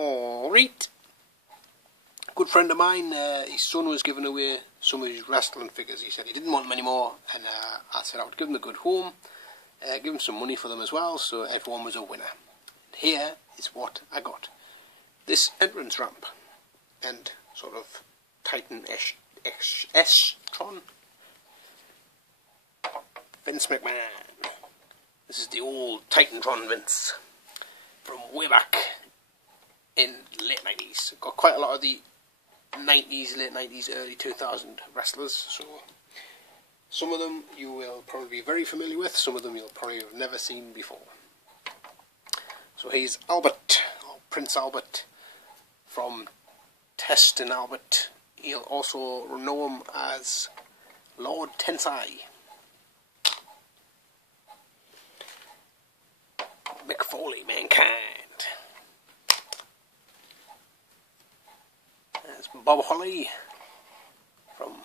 Alright. A good friend of mine, his son was giving away some of his wrestling figures. He said he didn't want them anymore, and I said I would give them a good home, give him some money for them as well, so everyone was a winner. And here is what I got. This entrance ramp, and sort of Titan S-Tron. Vince McMahon. This is the old Titantron Vince from way back in the late 90s. Got quite a lot of the 90s, late 90s, early 2000 wrestlers, so some of them you will probably be very familiar with, some of them you'll probably have never seen before. So he's Albert, or Prince Albert, from Test and Albert. You'll also know him as Lord Tensai. Mick Foley, Mankind. There's Bob Holly from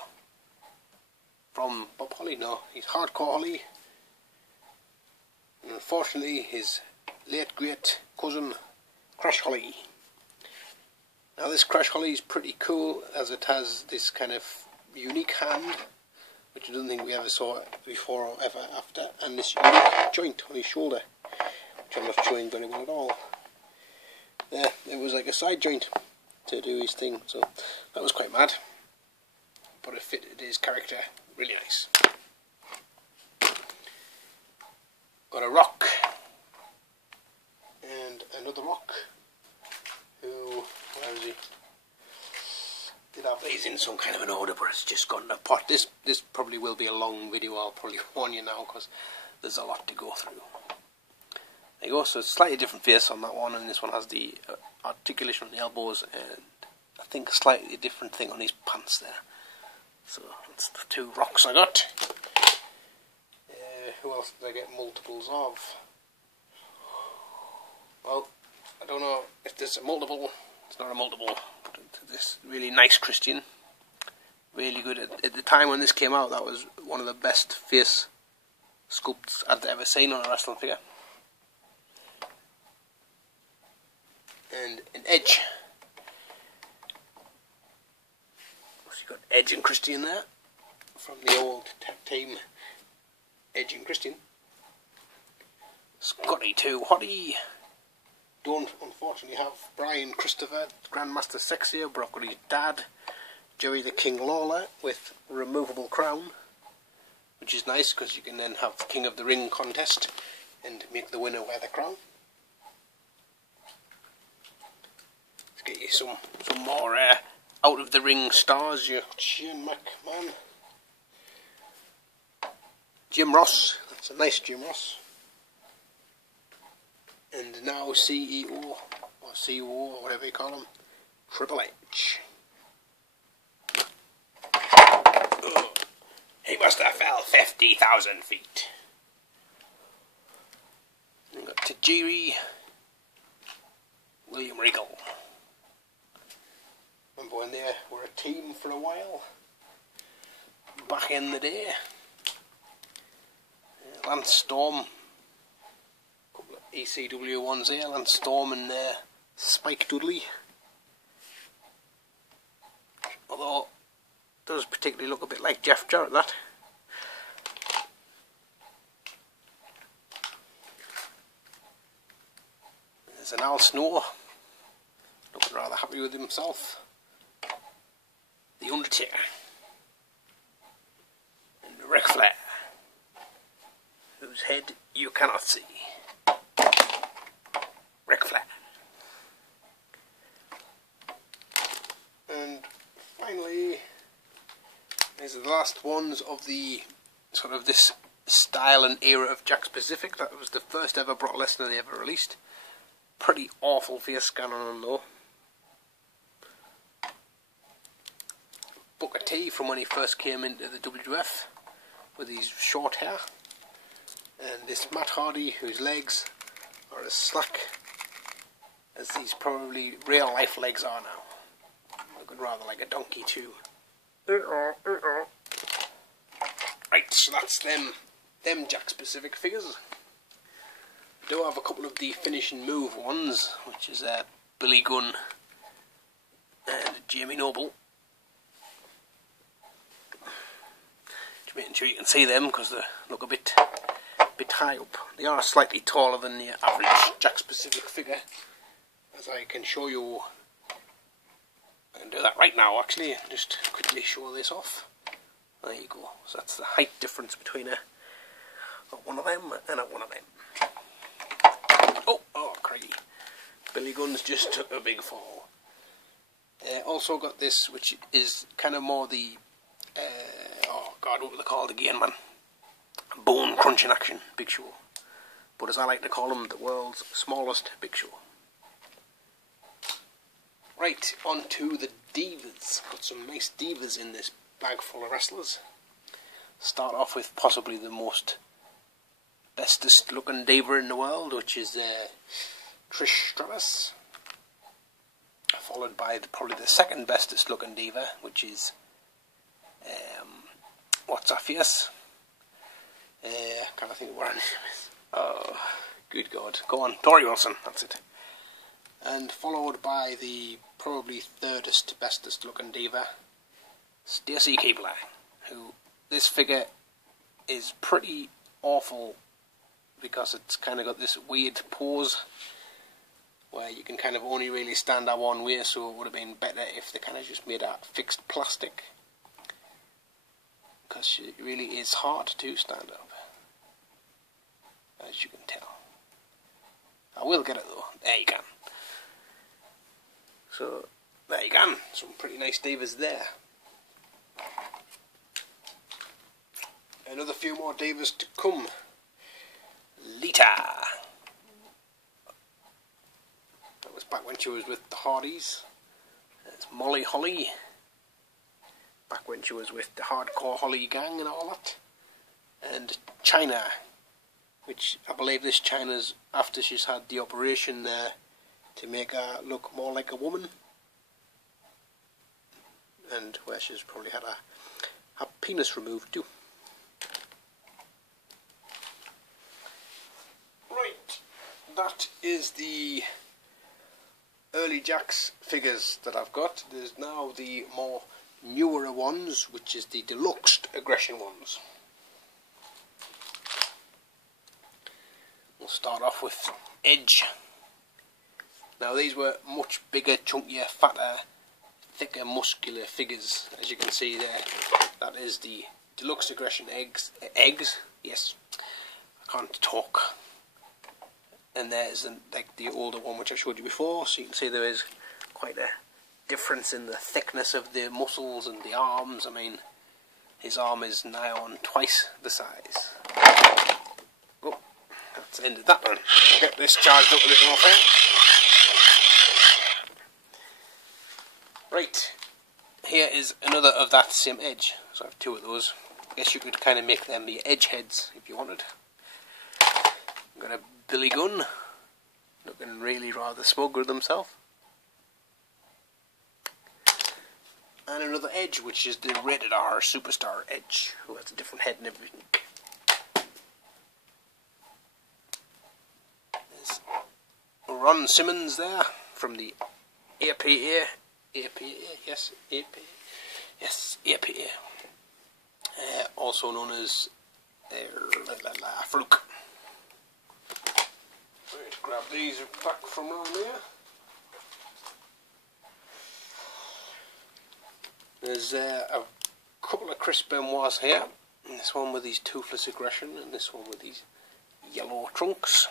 Bob Holly. No, he's Hardcore Holly. And unfortunately, his late great cousin Crash Holly. Now this Crash Holly is pretty cool, as it has this kind of unique hand, which I don't think we ever saw before or ever after, and this unique joint on his shoulder, which I'm not showing very well at all. Yeah, it was like a side joint to do his thing, so that was quite mad, but it fitted his character really nice. Got a Rock and another Rock, who, where is he? Did have these in some kind of an order, but it's just gone in a pot. This probably will be a long video, I'll probably warn you now, because there's a lot to go through. There you go, so it's a slightly different face on that one, and this one has the articulation on the elbows, and I think a slightly different thing on his pants there. So that's the two Rocks I got. Who else did I get multiples of? Well, I don't know if there's a multiple. It's not a multiple. But this really nice Christian, really good. At the time when this came out, that was one of the best face sculpts I'd ever seen on a wrestling figure. And an Edge. So you got Edge and Christian there, from the old tag team Edge and Christian. Scotty 2 Hottie. Don't unfortunately have Brian Christopher, Grandmaster Sexier, but I've got his dad, Jerry the King Lawler, with removable crown, which is nice because you can then have the King of the Ring contest and make the winner wear the crown. Let's get you some more out of the ring stars. Your Shane McMahon, Jim Ross, that's a nice Jim Ross. And now CEO, or COO, or whatever you call him, Triple H. Oh, he must have fell 50,000 feet. And we got Tajiri, William Regal. Remember when they were a team for a while? Back in the day. Lance Storm. ECW ones here, Lance Storm and Spike Dudley. Although it does particularly look a bit like Jeff Jarrett, that. There's an Al Snow, looking rather happy with himself. The Undertaker. And Ric Flair, whose head you cannot see. Ric Flair. And finally, these are the last ones of the sort of this style and era of Jakks Pacific. That was the first ever Brock Lesnar they ever released. Pretty awful face scan on them though. Booker T from when he first came into the WWF with his short hair. And this Matt Hardy, whose legs are as slack as these probably real life legs are now. Looking rather like a donkey too. Right, so that's them Jakks Pacific figures. I do have a couple of the finishing move ones, which is Billy Gunn and Jamie Noble. Just making sure you can see them because they look a bit high up. They are slightly taller than the average Jakks Pacific figure, as I can show you. I can do that right now actually, just quickly show this off. There you go. So that's the height difference between one of them and one of them. Oh crikey. Billy Gunn's just took a big fall. Also got this, which is kind of more the, oh god, what were they called again, man? Bone crunching action, Big Show. But as I like to call him, the world's smallest Big Show. Right, on to the divas. Got some nice divas in this bag full of wrestlers. Start off with possibly the most bestest looking diva in the world, which is Trish Stratus, followed by probably the second bestest looking diva, which is what's her face? Can't think of what her name is. Oh, good God! Go on, Tori Wilson. That's it. And followed by the probably thirdest bestest looking diva, Stacy Keibler, who this figure is pretty awful because it's kind of got this weird pose where you can kind of only really stand out one way, so it would have been better if they kind of just made out fixed plastic, because it really is hard to stand up, as you can tell. I will get it though. There you can. So there you can. Some pretty nice divas there. Another few more divas to come. Lita. That was back when she was with the Hardys. It's Molly Holly. Back when she was with the Hardcore Holly gang and all that. And Chyna, which I believe this Chyna's after she's had the operation there to make her look more like a woman. And where she's probably had her penis removed too. Right, that is the early Jakks figures that I've got. There's now the more newer ones, which is the deluxe aggression ones. We'll start off with Edge. Now these were much bigger, chunkier, fatter, thicker, muscular figures, as you can see there. That is the deluxe aggression eggs. Yes, I can't talk. And there's like the older one which I showed you before, so you can see there is quite a difference in the thickness of the muscles and the arms. I mean, his arm is nigh on twice the size. Oh, that's ended that one. Get this charged up a little more there. Right, here is another of that same Edge. So I have two of those. I guess you could kind of make them the Edge heads if you wanted. I've got a Billy Gunn, looking really rather smug with himself. And another Edge, which is the rated R Superstar Edge, who has a different head and everything. There's Ron Simmons there, from the APA. Yes, APA. Also known as Farouk. Right, grab these back from around there. There's a couple of Chris Benoit's here. And this one with his toothless aggression, and this one with these yellow trunks.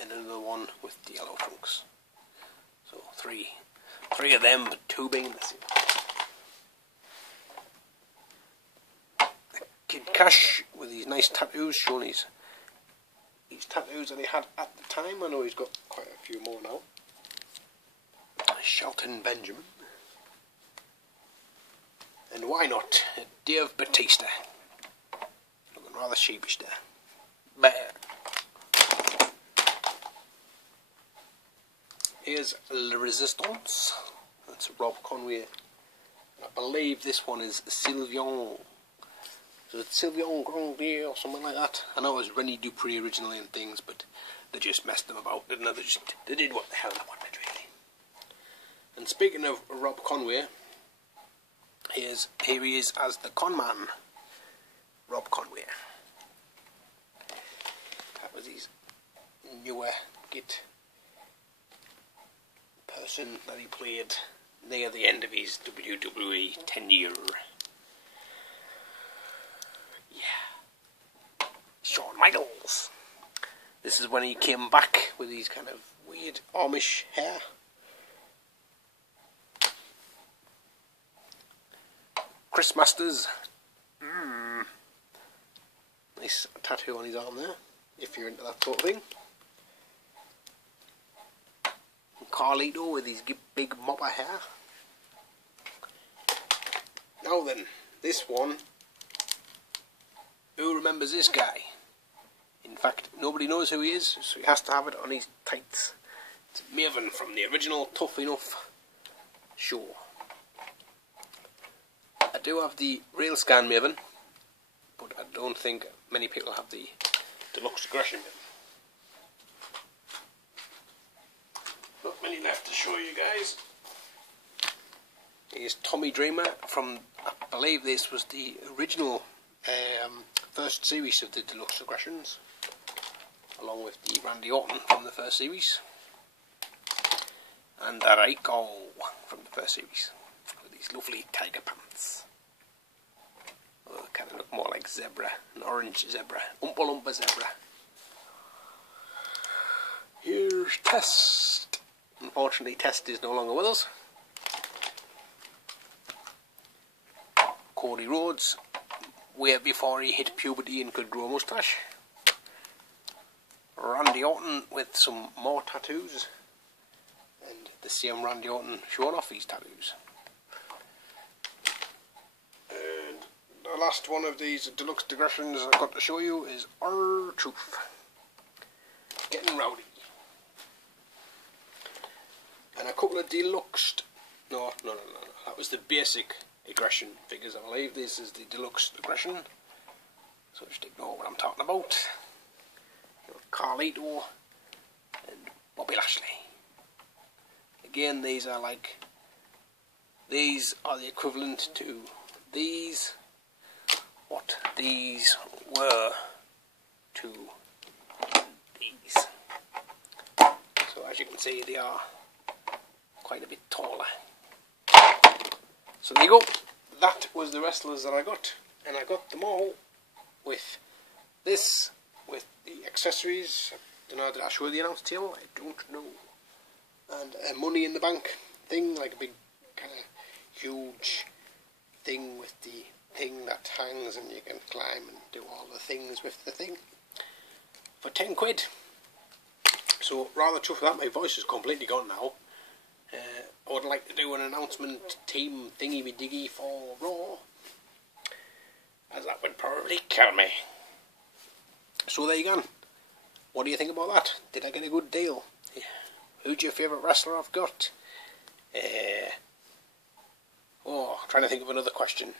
And another one with the yellow trunks. So three of them, but two being missing. Kid Cash with these nice tattoos, showing his tattoos that he had at the time. I know he's got quite a few more now. Shelton Benjamin. And why not Dave Batista? Looking rather sheepish there. But here's Le Resistance. That's Rob Conway. I believe this one is Sylvain. So it's Sylvain Grandier or something like that. I know it was Rennie Dupree originally and things, but they just messed them about, didn't they? They did what the hell they wanted, really. And speaking of Rob Conway, here he is as the con man, Rob Conway. That was his newer git person that he played near the end of his WWE tenure. Yeah. Shawn Michaels. This is when he came back with his kind of weird Amish hair. Chris Masters. Nice tattoo on his arm there, if you're into that sort of thing. Carlito with his big mopper hair. Now then, this one. Who remembers this guy? In fact, nobody knows who he is, so he has to have it on his tights. It's Maven from the original Tough Enough show. I do have the Railscan Maven, but I don't think many people have the Deluxe Aggression Maven. Not many left to show you guys. Here's Tommy Dreamer from, I believe this was the original first series of the Deluxe Aggressions, along with the Randy Orton from the first series, and Reiko from the first series, with these lovely tiger pants. Oh, they kind of look more like zebra, an orange zebra, Oompa Loompa zebra. Here's Test. Unfortunately, Test is no longer with us. Cody Rhodes, way before he hit puberty and could grow a moustache. Randy Orton with some more tattoos, and the same Randy Orton showing off his tattoos. And the last one of these Deluxe Aggressions I've got to show you is R-Truth. Getting rowdy. And a couple of deluxe. No. That was the basic aggression figures, I believe. This is the Deluxe Aggression. So just ignore what I'm talking about. Carlito and Bobby Lashley. Again, these are the equivalent to these. What these were to these. So as you can see, they are quite a bit taller. So there you go. That was the wrestlers that I got, and I got them all with this, with the accessories. I don't know, did I show the announce table? I don't know. And a money in the bank thing, like a big kind of huge thing with the thing that hangs and you can climb and do all the things with the thing for 10 quid. So rather tough for that. My voice is completely gone now. I would like to do an announcement team thingy-me-diggy for Raw, as that would probably kill me. So there you go. What do you think about that? Did I get a good deal? Who's your favourite wrestler I've got? Trying to think of another question.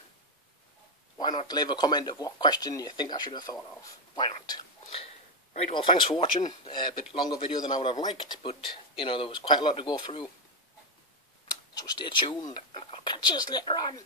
Why not leave a comment of what question you think I should have thought of? Why not? Right, well, thanks for watching. A bit longer video than I would have liked, but, you know, there was quite a lot to go through. So stay tuned, and I'll catch you later on.